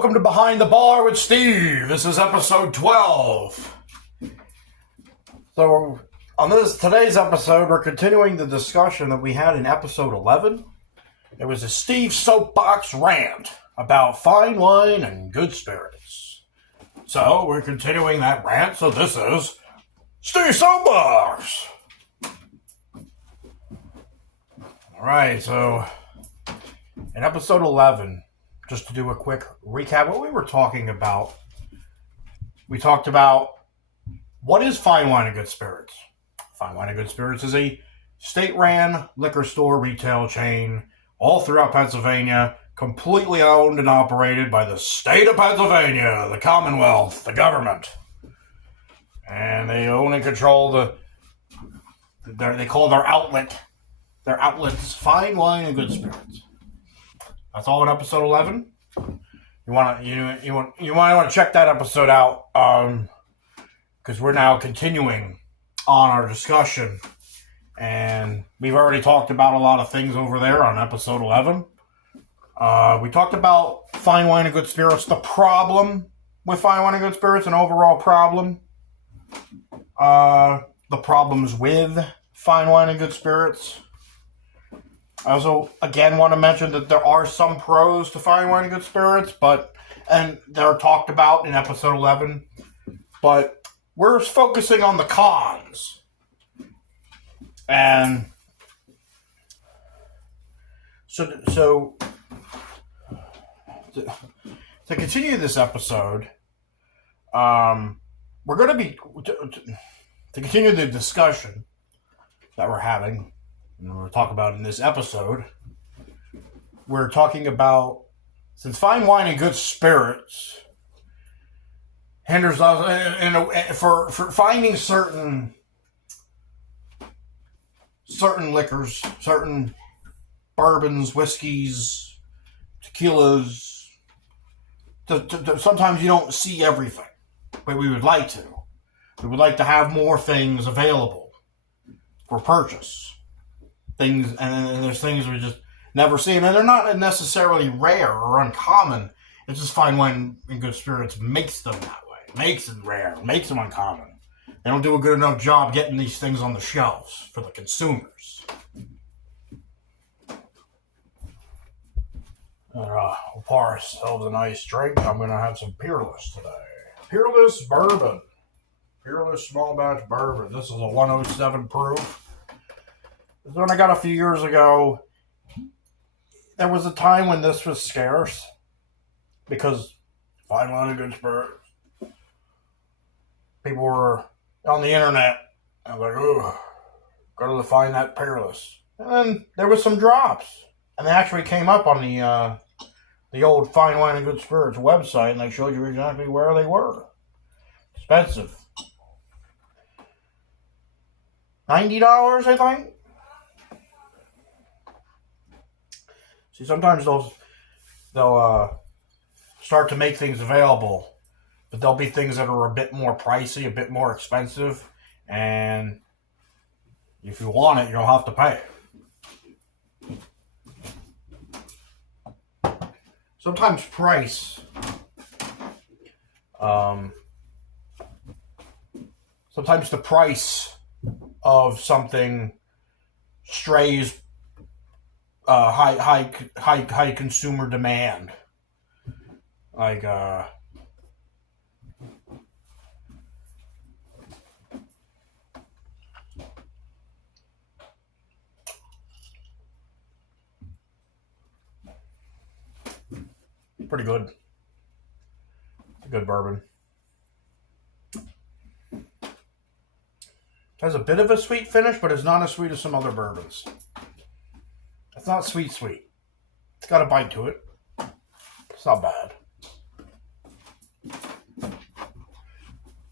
Welcome to Behind the Bar with Steve. This is episode 12. So on today's episode, we're continuing the discussion that we had in episode 11. It was a Steve Soapbox rant about fine wine and good spirits. So we're continuing that rant, so this is Steve Soapbox. Alright, so in episode 11, just to do a quick recap, what we were talking about, we talked about what is fine wine and good spirits. Fine Wine and Good Spirits is a state-ran liquor store retail chain all throughout Pennsylvania, completely owned and operated by the state of Pennsylvania, the Commonwealth, the government. And they own and control they call their outlets Fine Wine and Good Spirits. That's all in episode 11. You might want to check that episode out, because we're now continuing on our discussion, and we've already talked about a lot of things over there on episode 11. We talked about Fine Wine and Good Spirits, the problem with Fine Wine and Good Spirits, an overall problem. The problems with Fine Wine and Good Spirits. I also, again, want to mention that there are some pros to Fine Wine and Good Spirits, and they're talked about in episode 11, but we're focusing on the cons. And so to continue this episode, we're going to be, to continue the discussion that we're having, and we'll talk about in this episode, we're talking about, since fine wine and good spirits hinders us for finding certain liquors, certain bourbons, whiskeys, tequilas. Sometimes you don't see everything, but we would like to. We would like to have more things available for purchase. Things, and there's things we just never see, and they're not necessarily rare or uncommon. It's just Fine Wine and Good Spirits makes them that way, makes them rare, makes them uncommon. They don't do a good enough job getting these things on the shelves for the consumers. We'll pour ourselves a nice drink. I'm going to have some Peerless today. Peerless bourbon. Peerless small batch bourbon. This is a 107 proof. This one I got a few years ago. There was a time when this was scarce because Fine Wine and Good Spirits. People were on the internet. I was like, "Ooh, gotta find that Peerless." And then there was some drops, and they actually came up on the old Fine Wine and Good Spirits website, and they showed you exactly where they were. Expensive. $90, I think. See, sometimes they'll start to make things available, but there'll be things that are a bit more pricey, a bit more expensive, and if you want it, you'll have to pay it. Sometimes price, sometimes the price of something strays high consumer demand. Like, pretty good. It's a good bourbon. Has a bit of a sweet finish, but it's not as sweet as some other bourbons. It's not sweet. It's got a bite to it. It's not bad.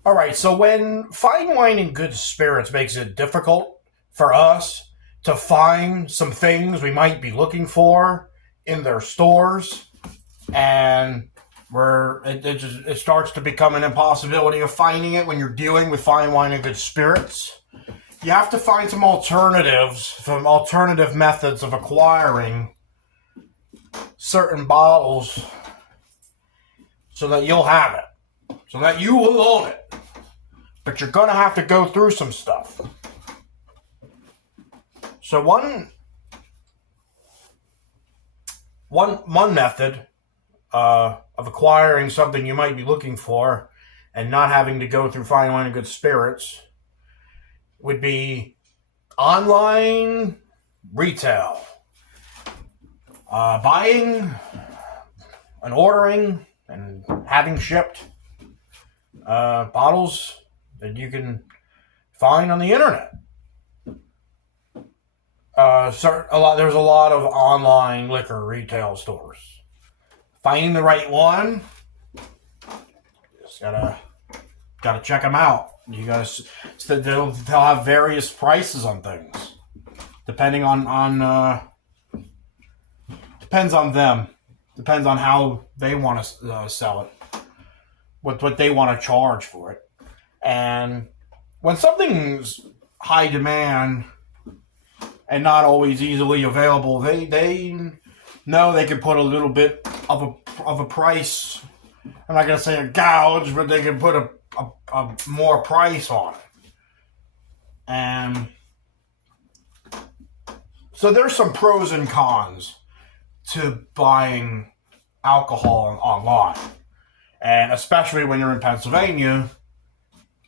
Alright, so when Fine Wine and Good Spirits makes it difficult for us to find some things we might be looking for in their stores, and where it starts to become an impossibility of finding it when you're dealing with Fine Wine and Good Spirits, you have to find some alternatives, some alternative methods of acquiring certain bottles so that you'll have it, so that you will own it. But you're going to have to go through some stuff. So one method of acquiring something you might be looking for and not having to go through fine wine and good spirits would be online retail. Buying and ordering and having shipped bottles that you can find on the internet. There's a lot of online liquor retail stores. Finding the right one, just gotta check them out. You guys, they'll have various prices on things, depending on depends on them, depends on how they want to sell it, what they want to charge for it, and when something's high demand and not always easily available, they know they can put a little bit of a price. I'm not gonna say a gouge, but they can put a more price on it. And so there's some pros and cons to buying alcohol online, and especially when you're in Pennsylvania,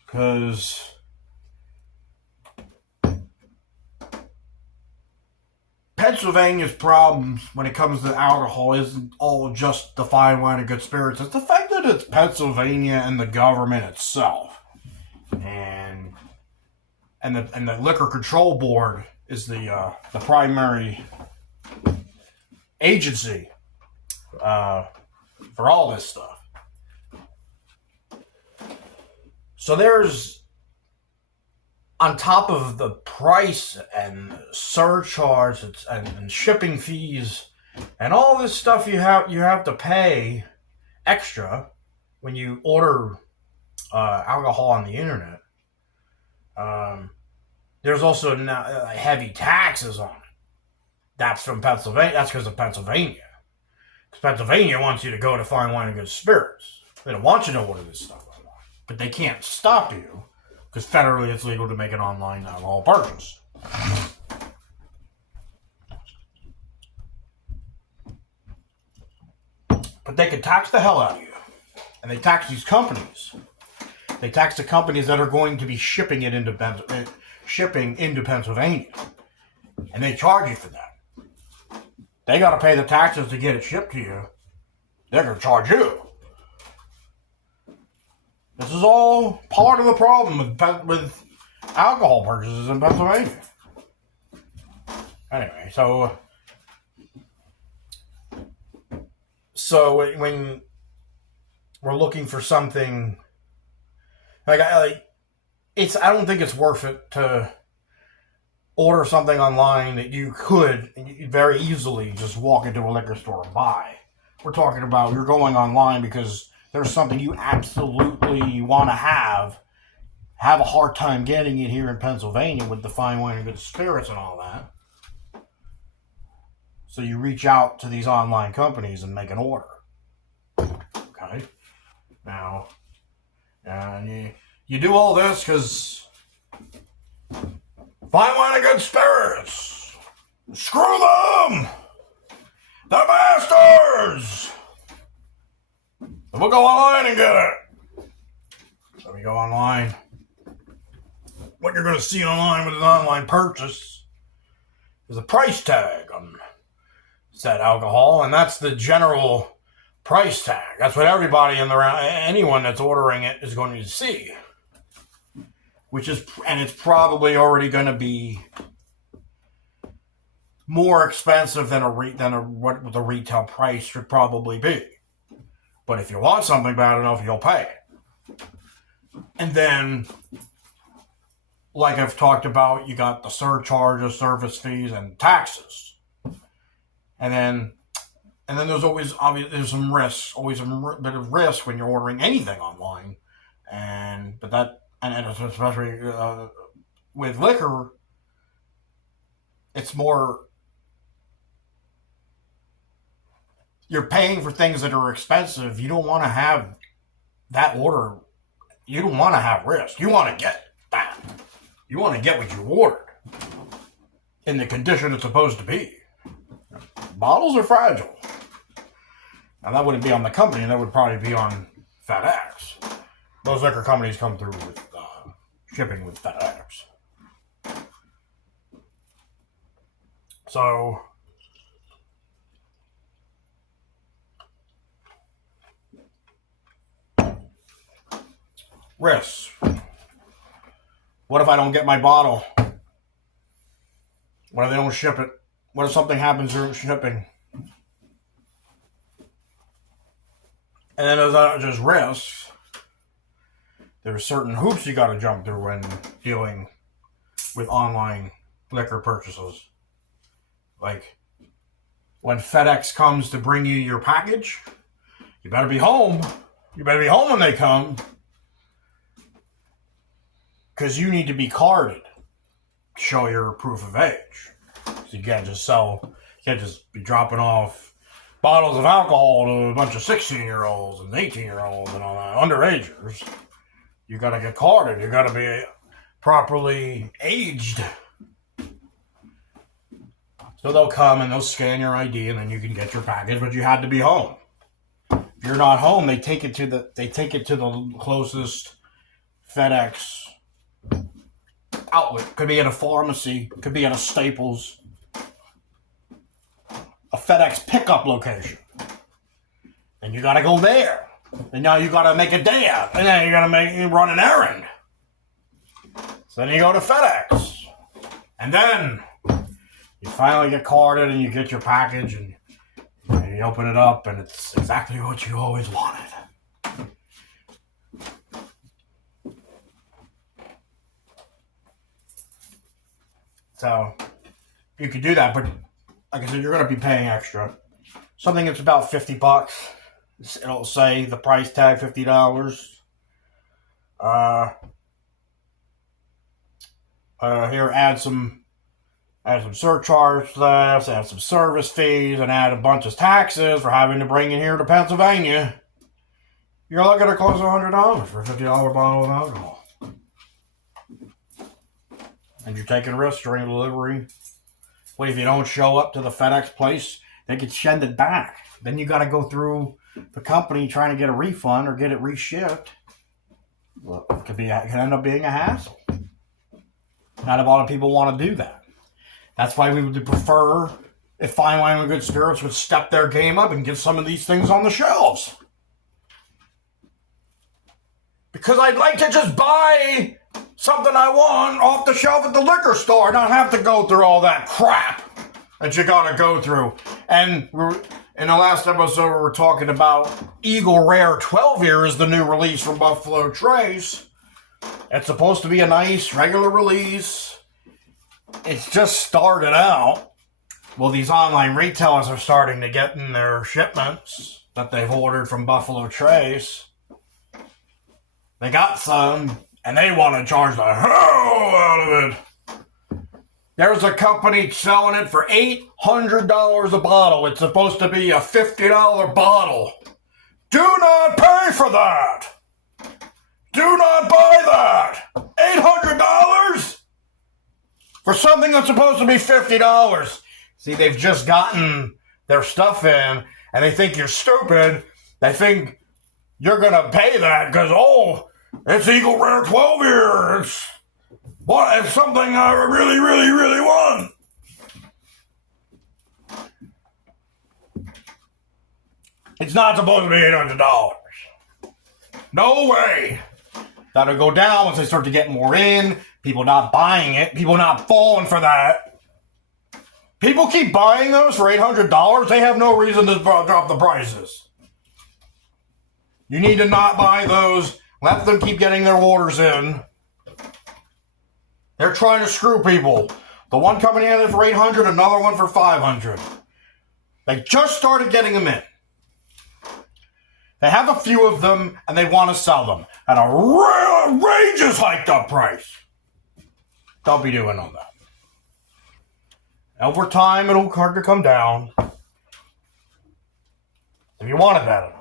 because Pennsylvania's problems when it comes to alcohol isn't all just the fine wine and good spirits. It's the fact that it's Pennsylvania and the government itself, and the Liquor Control Board is the primary agency for all this stuff. So there's, on top of the price and surcharge and shipping fees and all this stuff you have to pay extra when you order alcohol on the internet, there's also now heavy taxes on it. That's from Pennsylvania. That's because of Pennsylvania. Because Pennsylvania wants you to go to fine wine and good spirits. They don't want you to order this stuff online, but they can't stop you, because federally it's legal to make an online alcohol purchase. But they can tax the hell out of you. And they tax these companies. They tax the companies that are going to be shipping into Pennsylvania. And they charge you for that. They got to pay the taxes to get it shipped to you. They're going to charge you. This is all part of the problem with alcohol purchases in Pennsylvania. Anyway, so when we're looking for something, I don't think it's worth it to order something online that you could very easily just walk into a liquor store and buy. We're talking about you're going online because there's something you absolutely want to have a hard time getting it here in Pennsylvania with the fine wine and good spirits and all that. So you reach out to these online companies and make an order. Okay? Now, and you do all this because fine wine and good spirits, screw them! They're bastards! And we'll go online and get it. So we go online. What you're going to see online with an online purchase is a price tag on said alcohol, and that's the general price tag. That's what everybody anyone that's ordering it is going to see. And it's probably already going to be more expensive than what the retail price should probably be. But if you want something bad enough, you'll pay it. And then, like I've talked about, you got the surcharges, service fees, and taxes. And then there's always there's some risks, always a bit of risk when you're ordering anything online. And especially with liquor, it's more you're paying for things that are expensive. You don't want to have that order. You don't want to have risk. You want to get that. You want to get what you ordered in the condition it's supposed to be. Bottles are fragile. Now, that wouldn't be on the company. That would probably be on FedEx. Those liquor companies come through with shipping with FedEx. So, risks. What if I don't get my bottle? What if they don't ship it? What if something happens during shipping? And then there's not just risks. There's certain hoops you got to jump through when dealing with online liquor purchases. Like, when FedEx comes to bring you your package, you better be home. You better be home when they come. Because you need to be carded to show your proof of age. So you can't just be dropping off bottles of alcohol to a bunch of 16-year-olds and 18-year-olds and all that, underagers. You got to get carded. You got to be properly aged. So they'll come and they'll scan your ID and then you can get your package, but you had to be home. If you're not home, they take it to the closest FedEx outlet. Could be at a pharmacy, could be at a Staples, a FedEx pickup location. And you gotta go there. And now you gotta make a day out. And then you gotta run an errand. So then you go to FedEx. And then you finally get carded and you get your package and you open it up and it's exactly what you always wanted. So you could do that, but like I said, you're going to be paying extra. Something that's about $50. It'll say the price tag $50. Here, add some surcharge thefts, add some service fees, and add a bunch of taxes for having to bring it here to Pennsylvania. You're looking at close to $100 for a $50 bottle of alcohol. And you're taking risks during delivery. What if you don't show up to the FedEx place? They could send it back. Then you got to go through the company trying to get a refund or get it reshipped. Well, it can end up being a hassle. Not a lot of people want to do that. That's why we would prefer if Fine Wine and Good Spirits would step their game up and get some of these things on the shelves. Because I'd like to just buy something I want off the shelf at the liquor store, not have to go through all that crap that you gotta go through. And in the last episode, we were talking about Eagle Rare 12 Year is the new release from Buffalo Trace. It's supposed to be a nice regular release. It's just started out. Well, these online retailers are starting to get in their shipments that they've ordered from Buffalo Trace. They got some, and they want to charge the hell out of it. There's a company selling it for $800 a bottle. It's supposed to be a $50 bottle. Do not pay for that. Do not buy that. $800 for something that's supposed to be $50. See, they've just gotten their stuff in, and they think you're stupid. They think you're going to pay that because, it's Eagle Rare 12 Year. It's something I really, really, really want. It's not supposed to be $800. No way. That'll go down once they start to get more in. People not buying it. People not falling for that. People keep buying those for $800. They have no reason to drop the prices. You need to not buy those. Let them keep getting their orders in. They're trying to screw people. The one company had it for $800, another one for $500. They just started getting them in. They have a few of them, and they want to sell them at a outrageous hiked up price. Don't be doing all that. Over time, it'll start to come down. if you want it bad enough.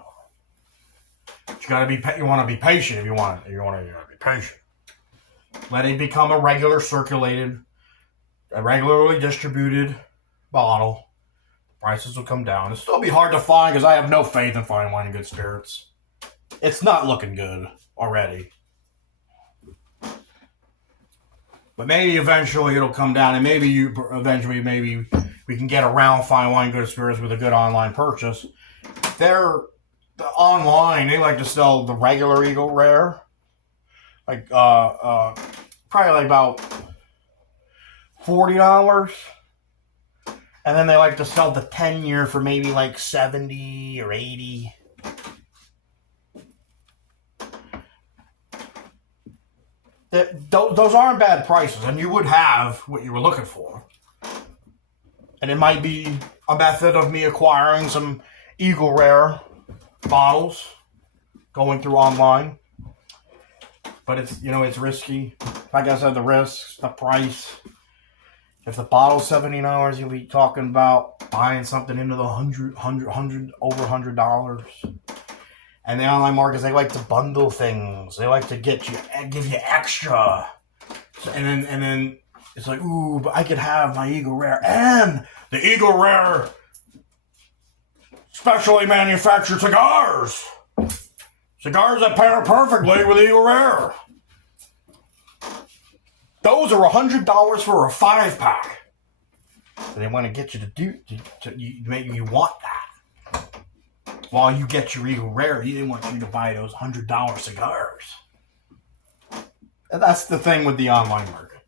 But you want to be patient if you want it. You want to be patient. Let it become a regularly distributed bottle. Prices will come down. It'll still be hard to find because I have no faith in fine wine and good spirits. It's not looking good already. But maybe eventually it'll come down, and maybe we can get around fine wine and good spirits with a good online purchase. Online, they like to sell the regular Eagle Rare. Like, probably like about $40. And then they like to sell the 10-year for maybe like $70 or $80. Those aren't bad prices, and you would have what you were looking for. And it might be a method of me acquiring some Eagle Rare bottles going through online. But it's risky. Like I said, the risks, the price. If the bottle's $70, you'll be talking about buying something into the over $100. And the online markets, they like to bundle things. They like to give you extra. And then it's like, ooh, but I could have my Eagle Rare and the Eagle Rare specially manufactured cigars. Cigars that pair perfectly with Eagle Rare. Those are $100 for a 5-pack. So they want to get you to make you want that. While you get your Eagle Rare, they want you to buy those $100 cigars. And that's the thing with the online market.